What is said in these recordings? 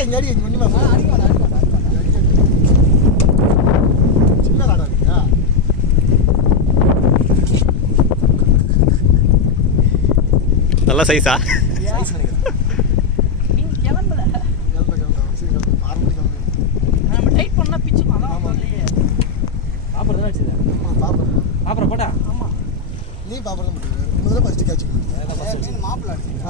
அடி ஒண்ணுமே சின்னதாடா இருக்கியா நல்ல சைஸா சைஸ் நினைக்கிறேன் நீ கிளம்பல நம்ம டைட் பண்ணா பிச்சு அதான் வரலையே பாப்பர் தான் அடிச்சது பாப்பர் போடா ஆமா நீ பாப்பர் தான் போடு முதல்ல ஃபர்ஸ்ட் கேட்ச் பண்ணு மாப்ள அடிச்சீங்க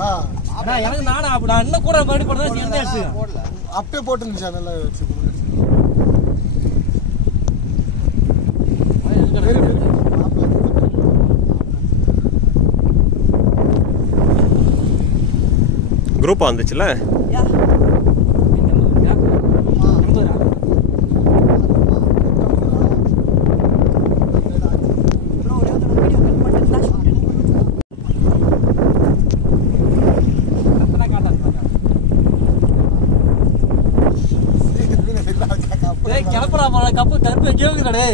அண்ணா எனக்கு நானா அப்ப நான் இன்னும் கூட மறுபடி போடுறதா நீ என்ன அடிச்சீங்க போடல அப்பே போட்டுங்க சேனல்ல வச்சு குரூப்பா வந்துச்சுல யா கப்பு தடுப்பு எங்கேயோ இருக்குடா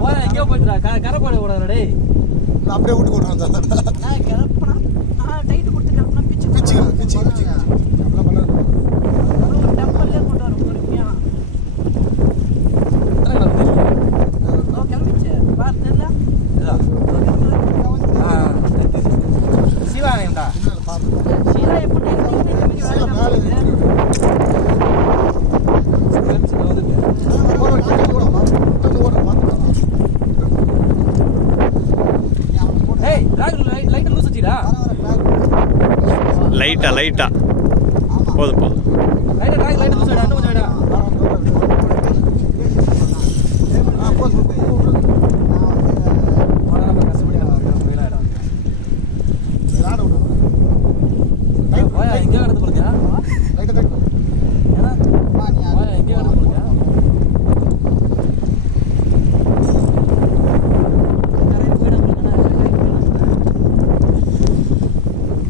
போய் எங்கேயோ போயிட்டுடா கரை போட கூடாதுடா டேய் நான் அப்படியே விட்டு கொண்டு வந்தேன் நான் கிளப்பனா நான் டைட் கொடுத்து கிளப்பனா பிச்சு அப்படிலாம் பண்ண டெம்பல்லே கொண்டு வர பொறுமையா கிளம்பிச்சு பார் தெரியல சிவாயம்டா சீலா எப்படி சீலா மேலே லைட்டா போதும் லைட்டா லூஸ் ஆயிடா இன்னும் கொஞ்சம் ஆயிடா எங்கே கடந்து போறியா எங்கே கடந்து போறியா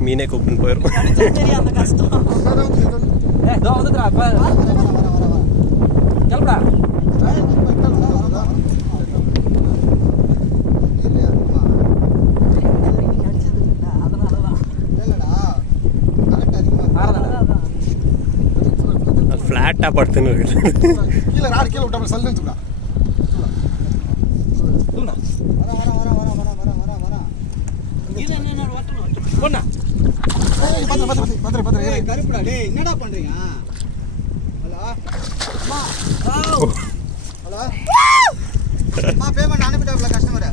மீனே கூப்பிட்டு போயிடும் தெரியும் அந்த கஷ்டம் இதோ வந்துடுறா அப்ப கிளம்புடா ஃப்ளாட்டா படுத்துன்னு இருக்கு கீழே ராடு கீழே விட்டா சல்லு வச்சுடா பொண்ணா கருப்புடா டேய் என்னடா பண்றீங்க ஹலோ அம்மா ஹலோ அம்மா பேமெண்ட் அனுப்பிட்டாப்ல கஸ்டமர்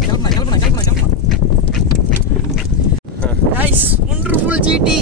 கிளம்புனா கைஸ் வண்டர்ஃபுல் ஜிடி